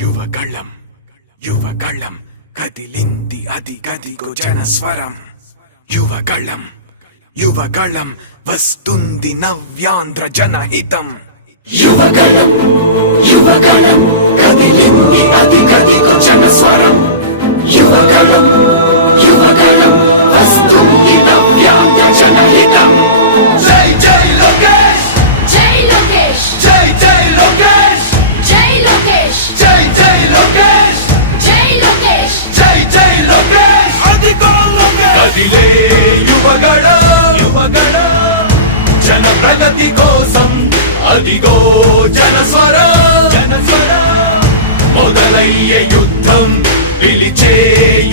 యువగళం యువగళం కదిలింది అది గదిగో జనస్వరం. యువగళం యువగళం వస్తుంది నవ్యాంధ్ర జనహితం. యువగళం యువగళం కదిలింది అది గదిగో జనస్వరం. యువగళం యువగళం వస్తుంది నవ్యాంధ్ర జనహితం. జై జై లోకేష్ జై లోకేష్ జై జై లోకేష్ జై లోకేష్ జై జై లోకేష్ జై లోకేష్ జై జై లోకేష్ అదిగో లోకేష్. కదిలే యువగళం యువగళం జన ప్రగతి కోసం అదిగో జనస్వరం. జనస్వరం మొదలయ్యే యుద్ధం పిలిచే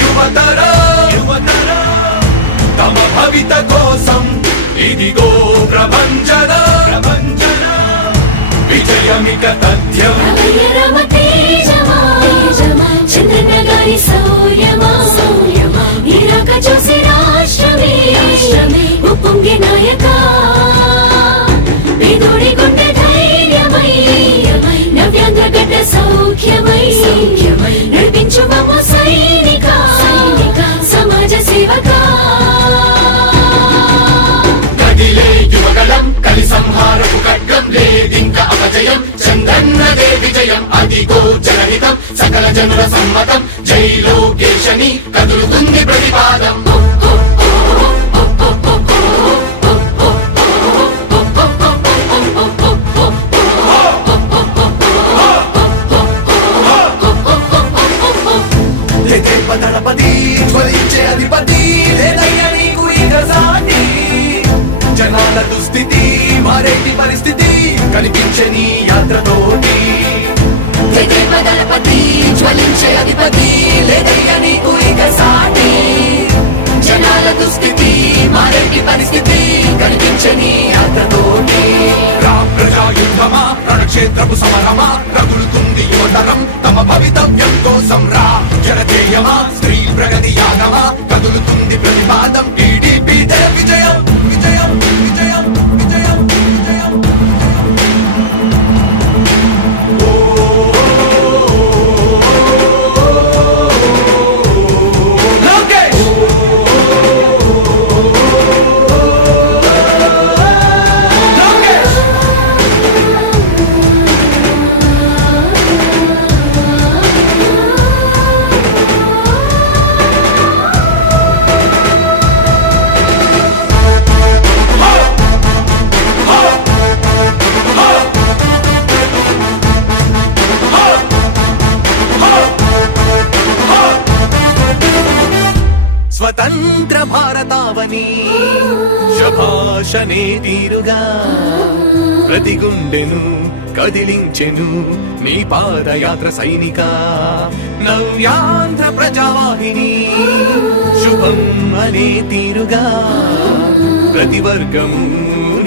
యువతరం. యువతరం తమ భవిత కోసం ఇదిగో ప్రభంజనం. ప్రభంజనం విజయమిక తథ్యం. రమ తేజమా చంద్రన్న గారి శౌర్యమా నీరాక చూసి రాష్ట్రమే ఉప్పొంగే నాయక పేదోడి గుండె ధైర్యమై నవ్యాంధ్ర గడ్డ సౌఖ్యమై నడిపించు మమ్మ సైనిక సమాజ సేవక. కదిలే యువగళం కలి సంహారపు ఖడ్గం లేదింక అపజయం. చంద్రన్నదే విజయం అదిగో జనహితం సకల జనుల సమ్మతం. జై లోకేశని కదులుతుంది ప్రతిపాదం. దళపతి జ్వలించే అధిపతి లేదయ్య నీకు ఇక సాటి. జనాల దుస్థితి మారేటి పరిస్థితి కనిపించే నీ యాత్రతోటి. దళపతి జ్వలించే అధిపతి లేదయ్య నీకు ఇక సాటి. జనాల దుస్థితి మారేటి పరిస్థితి కనిపించే నీ యాత్రతోటి. ప్రజాయుద్ధమా రణక్షేత్రపు సమరమా రగులుతుంది యువతరం తమ భవితవ్యం కోసం. రా జనజేయమా స్త్రీ ప్రగతి యానమా కదులుతుంది ప్రతిపాదం. టీడీపీ జయ విజయం విజయం విజయం విజయం విజయం. లోకేష్ స్వతంత్ర భారతావని శభాషనే తీరుగా ప్రతి గుండెను కదిలించెను నీ పాదయాత్ర సైనిక. నవ్యాంధ్ర ప్రజావాహిని శుభం అనే తీరుగా ప్రతి వర్గము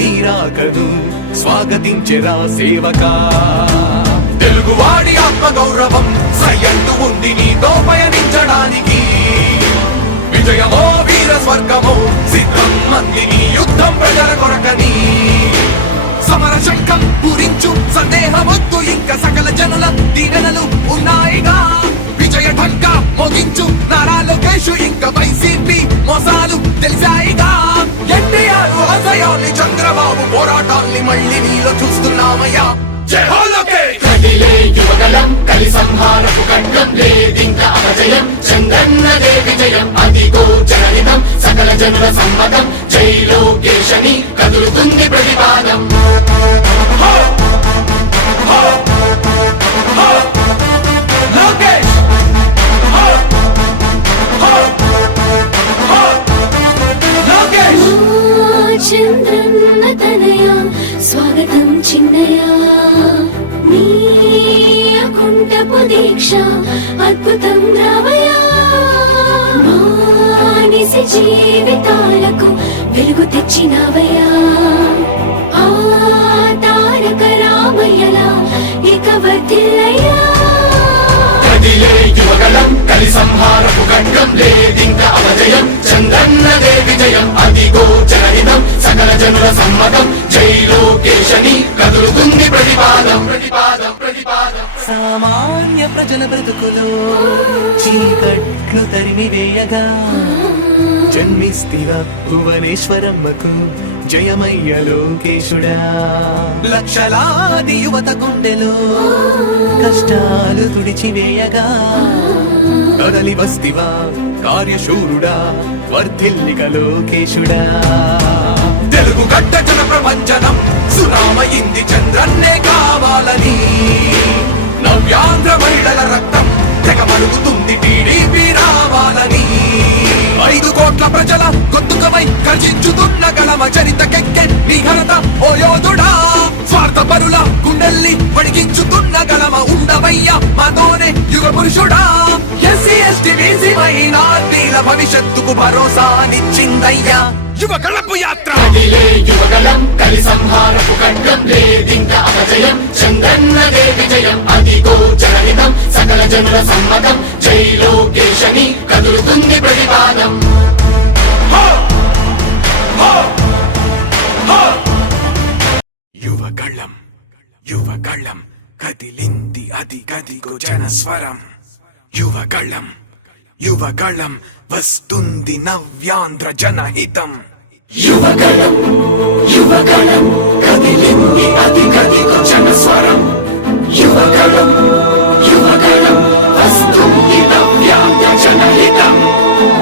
నీరాకను స్వాగతించెరా సేవకా. తెలుగువాడి ఆత్మగౌరవం సయ్యంటూ ఉంది నీతో పయనించడానికి. విజయమో వీర స్వర్గమో సిద్ధం మందిని యుద్ధం ప్రజల కొరకని. సమర శంఖం పూరించు సందేహమొద్దు ఇంక సకల జనుల దీవెనలు ఉన్నాయిగా. విజయ ఢంకా మోగించు నారా లోకేష్ ఇంక వైసీపీ మోసాలు తెలిసాయిగా. ఎన్టీఆర్ ఆశయాల్ని చంద్రబాబు పోరాటాల్ని మళ్ళీ నీలో చూస్తున్నామయ్యా. జై హో లోకేష్. కదిలే యువగళం కలి సంహారపు ఖడ్గం లేదింక అపజయం. చంద్రన్నదే విజయం అదిగో జనహితం సకల జనుల సమ్మతం. జై లోకేశని కదులుతుంది ప్రతిపాదం. లోకేష్ లోకేష్ చంద్రన్న తనయ స్వాగతం చిన్నయ నీ అకుంఠపు దీక్ష అద్భుతం రావయ. మానిసి జీవితాలకు వెలుగు తెచ్చినవయ్యా. ఆ తారక రామయ్యలా ఇక వర్ధిల్లయ్యా. కదిలే యువగళం కలి సంహారపు ఖడ్గం లేదింక అపజయం. చంద్రన్నదే విజయం అదిగో జనహితం సకల జనుల సమ్మతం. జై లోకేశని కదులుతుంది ప్రతిపాదం. ప్రతిపాదం ప్రతిపాదం. సామాన్య ప్రజల బ్రతుకులో చీకట్లు తరిమి వేయగా జన్మిస్తివా భువనేశ్వరమ్మకు జయమయ్య లోకేశుడా. లక్షలాది యువత గుండెలో కష్టాలు తుడిచివేయగా కదలి వస్తివా కార్యశూరుడా వర్ధిల్లిక లోకేశుడా. తెలుగు గడ్డ జన ప్రపంచనం సునామయింది చంద్రన్నే కావాలని నవ్యాంధ్ర మహిళల రక్తం తెగమరుగుతుంది టీడీపీ రావాలని 5 కోట్ల ప్రజల గొంతుకమై గర్జించుతున్న గలమ చరితకెక్కె నీ ఘనత ఓ యోధుడా. స్వార్థ పరుల గుండెల్ని వడిగించుతున్న గలమ ఉండవయ్య మాతోనే యుగ పురుషుడా. ఎస్సీ ఎస్టీ బీసీ మైనార్టీల భవిష్యత్తుకు భరోసానిచ్చిందయ్యా యువ కళపు యాత్ర. కదిలే యువగలం కలి సంహారపు ఖడ్గం లేదింక అపజయం చంద్రన్నదే విజయం అదిగో జనహితం సకల జనుల సమ్మతం జై లోకేశని కదులుతుంది ప్రతిపాదం. యువగళం యువగళం కదిలింది అది గదిగో జనస్వరం. యువగళం యువగళం వస్తుంది నవ్యాంధ్ర జనహితం. యువగలం యువగలం కదిలింది అది గదిగో జనస్వరం. యువగలం యువగలం వస్తుంది నవ్యాంధ్ర జనహితం.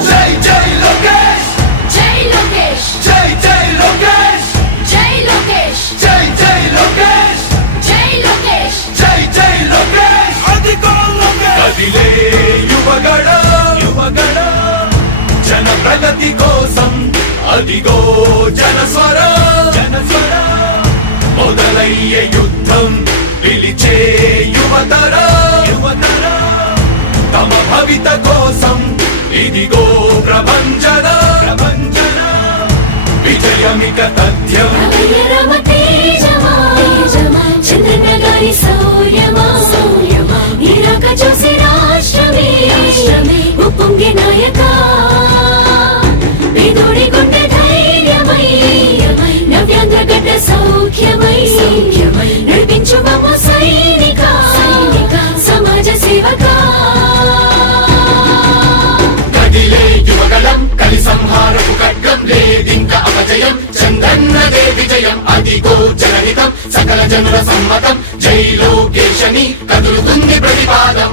జై జై లోకేష్ జై లోకేష్ జై జై లోకేష్ జై లోకేష్ జై జై లోకేష్ జై లోకేష్ జై జై లోకేష్ అదిగో లోకేష్. కదిలే యువగళం యువగళం జన ప్రగతి కోసం అదిగో జనస్వరం జనస్వరం. మొదలయ్యే యుద్ధం పిలిచే యువతరం యువతరం. తమ భవిత కోసం ఇదిగో ప్రభంజనం ప్రభంజనం. విజయమిక తథ్యం రమయ రమ తేజమా చంద్రన్న గారి శౌర్యమా నీరాక చూసి రాష్ట్రమే ఉప్పొంగే నాయక పేదోడి గుండె ధైర్యమై నవ్యాంధ్ర గడ్డ సౌఖ్యమై నడిపించు మమ్మ సైనిక సమాజ సేవక. కదిలే యువగలం కలి సంహారపు ఖడ్గం లేదింక అపజయం చంద్రన్నదే విజయం అదిగో జనహితం సకల జనుల సమ్మతం జై లోకేశని కదులుతుంది ప్రతిపాదం.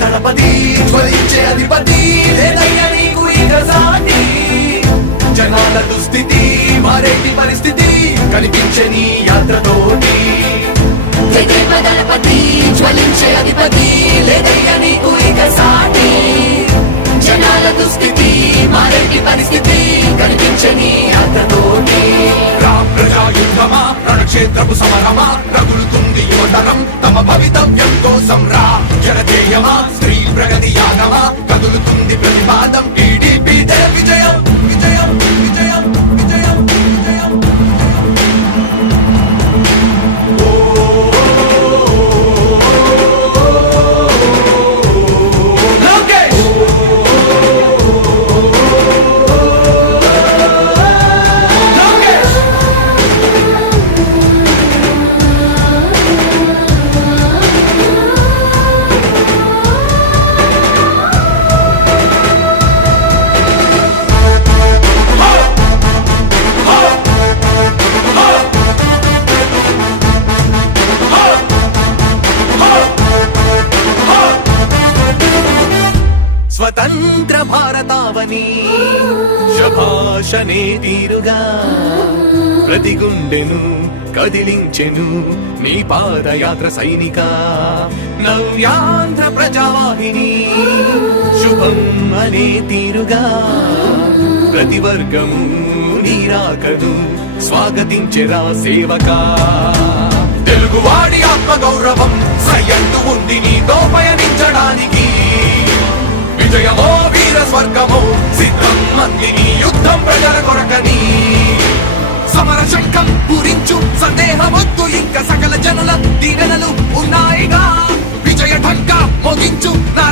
దళపతి జ్వలించే అధిపతి లేదయ్యా నీకు ఇక సాటి. జనాల దుస్థితి మారేటి పరిస్థితి కనిపించే నీ యాత్రతోటి. దళపతి జ్వలించే అధిపతి లేదయ్యా నీకు ఇక సాటి. జనాల దుస్థితి మారేటి పరిస్థితి కనిపించని యాత్రతోటి. ప్రజాయుద్ధమా రణక్షేత్రపు సమరమా రగులుతుంది యువతరం తమ భవితవ్యం కోసం రా. జనజేయమా స్త్రీ ప్రగతి యాగమా కదులుతుంది ప్రతిపాదం. టీడీపీ విజయం విజయం విజయం విజయం విజయం. లోకేష్ లోకేష్ స్వతంత్ర భారతావని శభాషనే తీరుగా ప్రతి గుండెను కదిలించెను నీ పాదయాత్ర సైనిక. నవ్యాంధ్ర ప్రజావాహిని శుభం అనే తీరుగా ప్రతి వర్గము నీరాకను స్వాగతించెరా సేవక. తెలుగువాడి ఆత్మ గౌరవం సయ్యంటూ ఉంది నీతో పయనించడానికి. విజయమో వీర స్వర్గమో సిద్ధం మందిని యుద్ధం ప్రజల కొరకని. సమర శంఖం పూరించు సందేహమొద్దు ఇంకా సకల జనుల దీవెనలు ఉన్నాయిగా. విజయ ఢంకా మోగించు నా